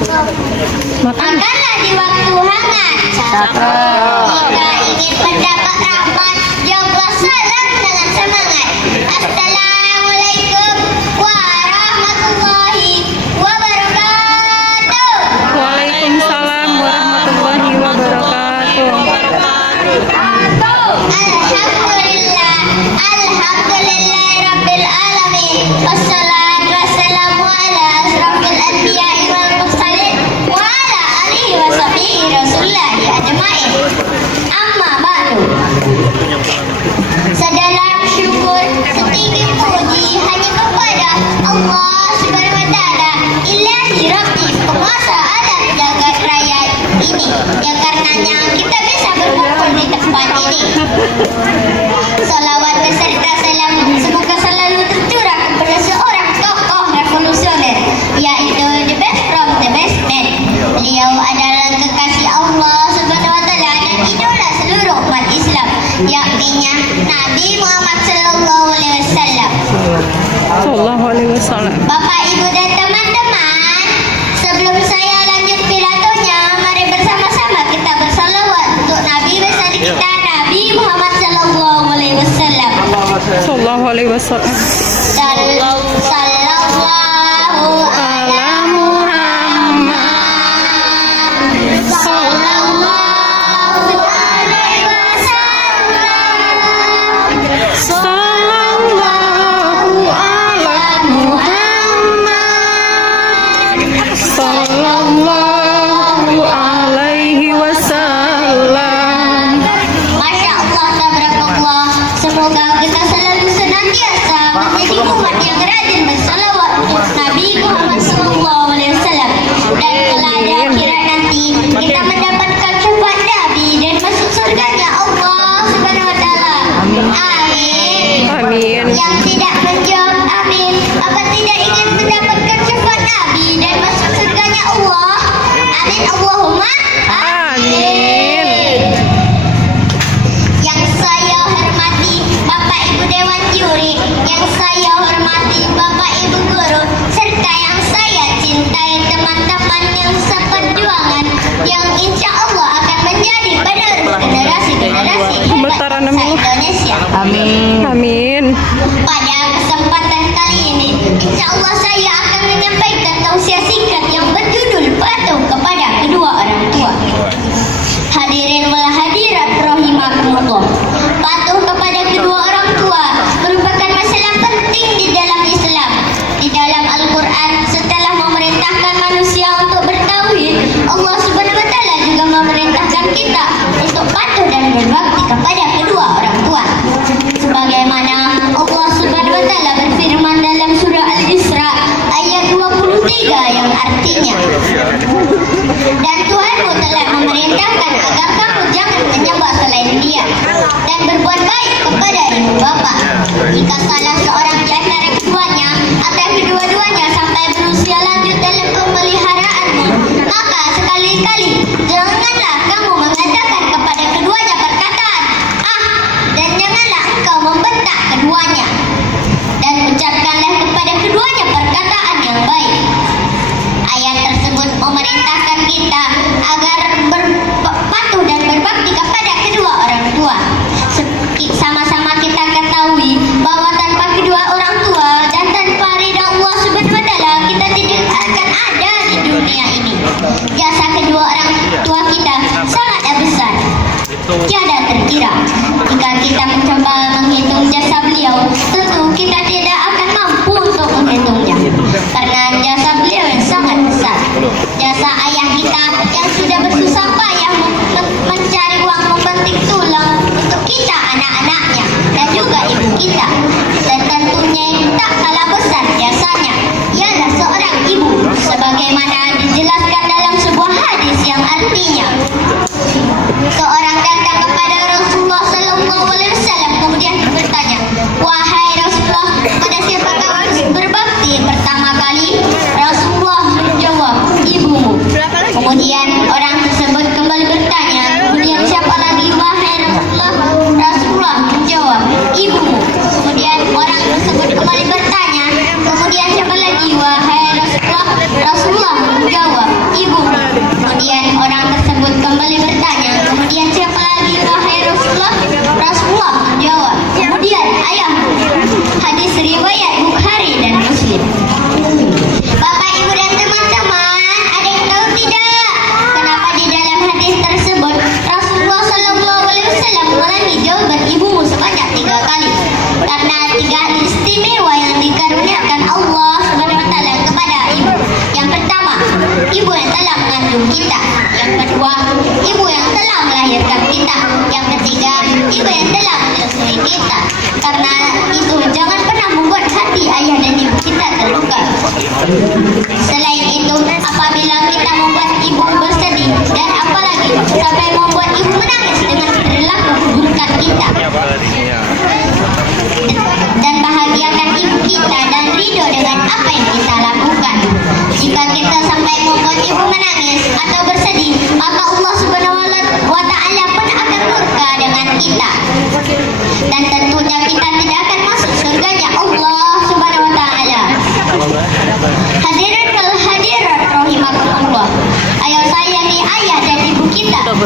Makanlah di waktu hangat. Jika ingin mendapat rahmat, jawablah salam dengan semangat. Assalamualaikum warahmatullahi wabarakatuh. Waalaikumsalam warahmatullahi wabarakatuh. Alhamdulillahirabbil alamin. Wassalatu wassalamu ala asrofil anbiya'i wal mursalin wa ala alihi wa sahbihi rasulillahi ajma'in. Amma ba'du. Sedalam syukur, setinggi puji hanya kepada Allah Subhanahu wa taala, Ilahi Rabbi, penguasa alam jagat raya ini, yang karenanya kita bisa berkumpul di tempat ini. Salawat beserta salam semoga selalu tercurah kepada seorang tokoh revolusioner, yaitu the best from the best man. Beliau adalah kekasih Allah Subhanahu wa taala dan idola seluruh umat Islam, yakni Nabi Muhammad sallallahu alaihi wasallam. Sallallahu alaihi wasallam. Bapak, Ibu dan teman-teman, sebelum saya lanjut pidatonya, mari bersama-sama kita bersalawat untuk Nabi besar kita, Nabi Muhammad sallallahu alaihi wasallam. Sallallahu alaihi wasallam. Sallallahu ala Muhammad. Sallallahu alaihi wasallam. Sallallahu ala Muhammad. Sallallahu alaihi wasallam. Masya Allah, tabarakallah. Semoga kita selalu senantiasa menjadi umat yang rajin bersalawat untuk Nabi Muhammad sallallahu alaihi wasallam, dan kelak di akhirat nanti kita mendapatkan syafaat Nabi dan masuk surganya Allah Subhanahu wa taala. Amin. Amin. Yang tidak menjawab amin, apa tidak ingin mendapatkan syafaat Nabi dan masuk surganya Allah? Amin Allahumma Amin. Yang saya hormati Bapak Ibu Dewan Juri, yang saya hormati Bapak Ibu Guru, serta yang saya cintai teman-teman yang seperjuangan, yang insya Allah akan menjadi penerus generasi-generasi hebat bangsa Indonesia. Amin. Amin. Pada kesempatan kali ini, insya Allah saya akan menyampaikan tausiah singkat yang berjudul patuh kepada kedua orang tua. Hadirin wal hadirat rahimakumullah. Patuh kepada kedua orang tua merupakan masalah penting di dalam Islam. Di dalam Al-Quran, setelah memerintahkan manusia untuk bertauhid, Allah Subhanahu wa taala juga memerintahkan kita untuk patuh dan berbakti kepada kedua orang tua. Sebagaimana Allah Subhanahu wa taala berfirman dalam surah Al-Isra ayat 23 yang artinya, dan Tuhanmu telah memerintahkan agar kamu jangan menyembah selain Dia dan berbuat baik kepada ibu bapa. Jika salah seorang di antara keduanya atau kedua-duanya sampai berusia lanjut dalam pemeliharaanmu, maka sekali-kali janganlah kamu mengatakan kepada keduanya perkataan "ah", dan janganlah engkau membentak keduanya, dan ucapkanlah kepada keduanya perkataan yang baik. Ayat tersebut memerintahkan kita agar patuh dan berbakti kepada kedua orang tua. Sama-sama kita ketahui bahwa tanpa kedua orang tua dan tanpa ridha Allah Subhanahu wa taala, kita tidak akan ada di dunia ini. Jasa kedua orang tua kita sangatlah besar, tiada terkira. Jika kita mencoba menghitung jasa beliau, tentu kita tidak akan mampu untuk menghitungnya, karena jasa beliau yang sangat besar. Jasa ayah kita yang sudah bersusah payah mencari uang membentik tulang untuk kita anak-anaknya, dan juga ibu kita, dan tentunya yang tak kalah besar jasanya ialah seorang ibu, sebagaimana dijelaskan dalam sebuah hadis yang artinya, seorang datang kepada Rasulullah sallallahu alaihi wasallam kemudian bertanya, "Wahai Rasulullah, pada siapakah harus berbakti pertama kali?" Rasulullah menjawab, "Ibumu." Kemudian orang tersebut kembali bertanya, "Kemudian siapa lagi, wahai Rasulullah?" Rasulullah menjawab, "Ibumu." Kemudian orang tersebut kembali bertanya, "Kemudian siapa lagi, wahai Rasulullah?" Rasulullah? Rasulullah menjawab, ibu. Kemudian orang tersebut kembali bertanya, kemudian siapa lagi wahai Rasulullah? Rasulullah menjawab, kemudian ayahmu. Hadis riwayat Bukhari dan Muslim. Bapak, ibu dan teman-teman, ada yang tahu tidak kenapa di dalam hadis tersebut Rasulullah SAW mengulangi jawaban ibumu sebanyak 3 kali? Karena 3 hal istimewa yang dikaruniakan Allah SWT kepada ibu. Yang pertama, ibu yang telah mengandung kita. Yang kedua, ibu yang telah melahirkan kita. Yang ketiga, ibu yang telah menyusui kita. Karena itu jangan pernah membuat hati ayah dan ibu kita terluka. Selain itu, apabila kita membuat ibu bersedih dan apalagi sampai membuat ibu menangis dengan perilaku keburukan kita, dan bahagiakan ibu kita dan ridho dengan apa yang kita lakukan. Jika kita sampai membuat ibu menangis atau bersedih, maka Allah Subhanahu wa Ta'ala pun akan murka dengan kita, dan tentunya kita tidak akan masuk surganya Allah Subhanahu wa Ta'ala. Hadirin wal hadirat rahimakumullah. Ayo sayangi ayah dan ibu kita. Tidak